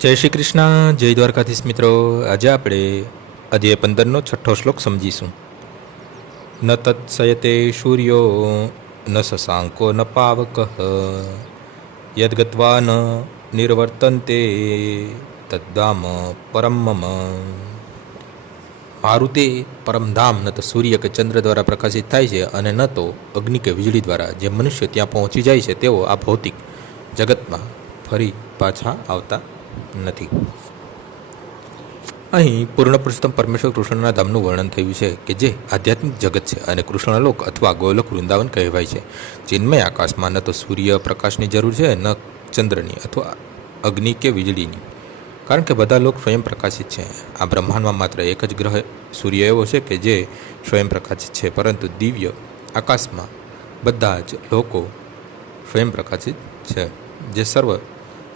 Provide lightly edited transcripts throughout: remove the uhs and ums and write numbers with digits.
જય શ્રી કૃષ્ણ, જય દ્વારકાધીશ મિત્રો. આજે આપણે અધ્યાય 15નો છઠ્ઠો શ્લોક સમજીશું. ન તત્સયતે સૂર્યો ન શશાંકો ન પાવક યદ્ગત્વા ન નિર્વર્તન્તે તદ્ધામ પરમ મમ. મારું તે પરમધામ ન તો સૂર્ય કે ચંદ્ર દ્વારા પ્રકાશિત થાય છે અને ન તો અગ્નિ કે વીજળી દ્વારા. જે મનુષ્ય ત્યાં પહોંચી જાય છે તેઓ આ ભૌતિક જગતમાં ફરી પાછા આવતા નથી. અહીં પૂર્ણ પુરુષોત્તમ પરમેશ્વર કૃષ્ણના ધામનું વર્ણન થયું છે કે જે આધ્યાત્મિક જગત છે અને કૃષ્ણલોક અથવા ગોલોક વૃંદાવન કહેવાય છે. ચિન્મય આકાશમાં ન તો સૂર્ય પ્રકાશની જરૂર છે ન ચંદ્રની અથવા અગ્નિ કે વીજળીની, કારણ કે બધા લોક સ્વયં પ્રકાશિત છે. આ બ્રહ્માંડમાં માત્ર એક જ ગ્રહ સૂર્ય એવો છે કે જે સ્વયં પ્રકાશિત છે, પરંતુ દિવ્ય આકાશમાં બધા જ લોકો સ્વયં પ્રકાશિત છે, જે સર્વ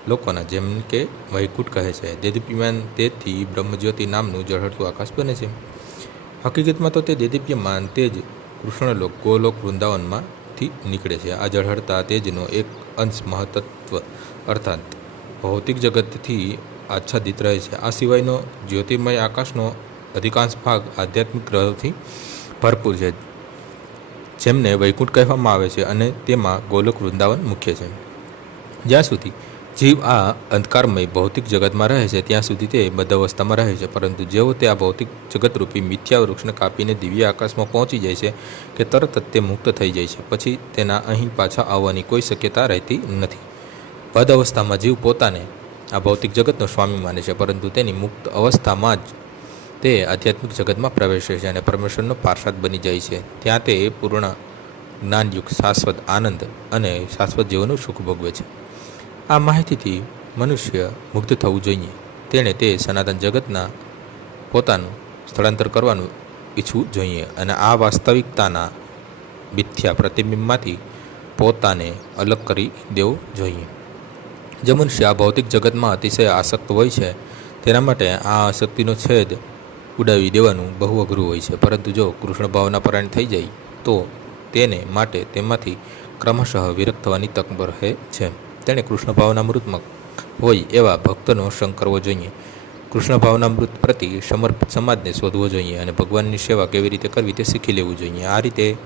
લોકોના, જેમ કે વૈકુંઠ કહે છે. દેદીપ્યમાન તેજથી બ્રહ્મજ્યોતિ નામનું ઝળહળતું આકાશ બને છે. હકીકતમાં તો તે દેદીપ્યમાન તેજ કૃષ્ણલોક ગોલોક વૃંદાવનમાંથી નીકળે છે. આ ઝળહળતા તેજનો એક અંશ મહત્ત્વ અર્થાત ભૌતિક જગતથી આચ્છાદિત રહે છે. આ સિવાયનો જ્યોતિર્મય આકાશનો અધિકાંશ ભાગ આધ્યાત્મિક ગ્રહોથી ભરપૂર છે, જેમને વૈકુંઠ કહેવામાં આવે છે, અને તેમાં ગોલોક વૃંદાવન મુખ્ય છે. જ્યાં સુધી જીવ આ અંધકારમય ભૌતિક જગતમાં રહે છે ત્યાં સુધી તે બદ્ધાવસ્થામાં રહે છે, પરંતુ જેવો તે આ ભૌતિક જગતરૂપી મિથ્યા વૃક્ષને કાપીને દિવ્ય આકાશમાં પહોંચી જાય છે કે તરત જ તે મુક્ત થઈ જાય છે, પછી તેના અહીં પાછા આવવાની કોઈ શક્યતા રહેતી નથી. બદ્ધ અવસ્થામાં જીવ પોતાને આ ભૌતિક જગતનો સ્વામી માને છે, પરંતુ તેની મુક્ત અવસ્થામાં જ તે આધ્યાત્મિક જગતમાં પ્રવેશે છે અને પરમેશ્વરનો પાર્ષદ બની જાય છે. ત્યાં તે પૂર્ણ જ્ઞાનયુક્ત શાશ્વત આનંદ અને શાશ્વત જીવનનું સુખ ભોગવે છે. આ માહિતીથી મનુષ્ય મુક્ત થવું જોઈએ. તેણે તે સનાતન જગતના પોતાનું સ્થળાંતર કરવાનું ઈચ્છવું જોઈએ અને આ વાસ્તવિકતાના મિથ્યા પ્રતિબિંબમાંથી પોતાને અલગ કરી દેવો જોઈએ. જે મનુષ્ય આ ભૌતિક જગતમાં અતિશય આસક્ત હોય છે તેના માટે આ આસક્તિનો છેદ ઉડાવી દેવાનું બહુ અઘરું હોય છે, પરંતુ જો કૃષ્ણ ભાવના પરાયણ થઈ જાય તો તેને માટે તેમાંથી ક્રમશઃ વિરક્ત થવાની તક રહે છે. તેણે કૃષ્ણ ભાવનામૃતમાં હોય એવા ભક્તનો સંગ કરવો જોઈએ. કૃષ્ણ ભાવનામૃત પ્રતિ સમર્પિત સમાજને શોધવો જોઈએ અને ભગવાનની સેવા કેવી રીતે કરવી તે શીખી લેવું જોઈએ. આ રીતે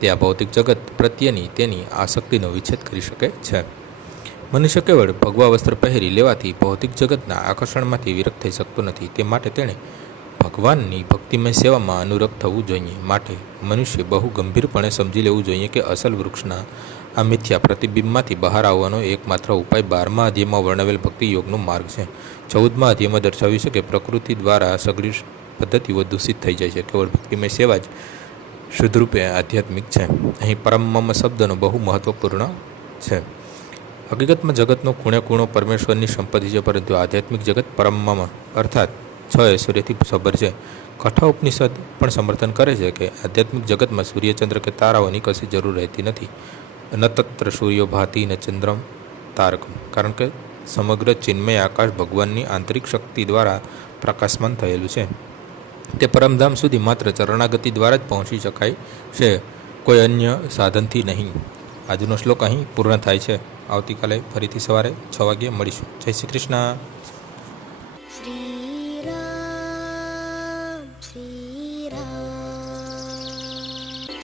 તે આ ભૌતિક જગત પ્રત્યેની તેની આસક્તિનો વિચ્છેદ કરી શકે છે. મનુષ્ય કેવળ ભગવા વસ્ત્ર પહેરી લેવાથી ભૌતિક જગતના આકર્ષણમાંથી વિરક્ત થઈ શકતો નથી. તે માટે તેણે ભગવાનની ભક્તિમય સેવામાં અનુરક્ત થવું જોઈએ. માટે મનુષ્ય બહુ ગંભીરપણે સમજી લેવું જોઈએ કે અસલ વૃક્ષના આ મિથ્યા પ્રતિબિંબમાંથી બહાર આવવાનો એકમાત્ર ઉપાય 12મા અધ્યાયમાં વર્ણવેલ ભક્તિ યોગનો માર્ગ છે. 14મા અધ્યાયમાં દર્શાવ્યું છે કે પ્રકૃતિ દ્વારા સઘળી પદ્ધતિઓ દૂષિત થઈ જાય છે. કેવળ ભક્તિમય સેવા જ શુદ્ધરૂપે આધ્યાત્મિક છે. અહીં પરમ મમ શબ્દનો બહુ મહત્વપૂર્ણ છે. હકીકતમાં જગતનો ખૂણે ખૂણો પરમેશ્વરની સંપત્તિ છે, પરંતુ આધ્યાત્મિક જગત પરમ મમ અર્થાત 6 ઐશ્વર્યથી સભર છે. કઠા ઉપનિષદ પણ સમર્થન કરે છે કે આધ્યાત્મિક જગતમાં સૂર્યચંદ્ર કે તારાઓની કશી જરૂર રહેતી નથી. ન તત્ર સૂર્યો ભાતિ ન ચંદ્રમ તારકમ, કારણ કે સમગ્ર ચિન્મય આકાશ ભગવાનની આંતરિક શક્તિ દ્વારા પ્રકાશમાન થયેલું છે. તે પરમધામ સુધી માત્ર ચરણાગતિ દ્વારા જ પહોંચી શકાય છે, કોઈ અન્ય સાધનથી નહીં. આજનો શ્લોક અહીં પૂર્ણ થાય છે. આવતીકાલે ફરીથી સવારે 6 વાગ્યે મળીશું. જય શ્રી કૃષ્ણ.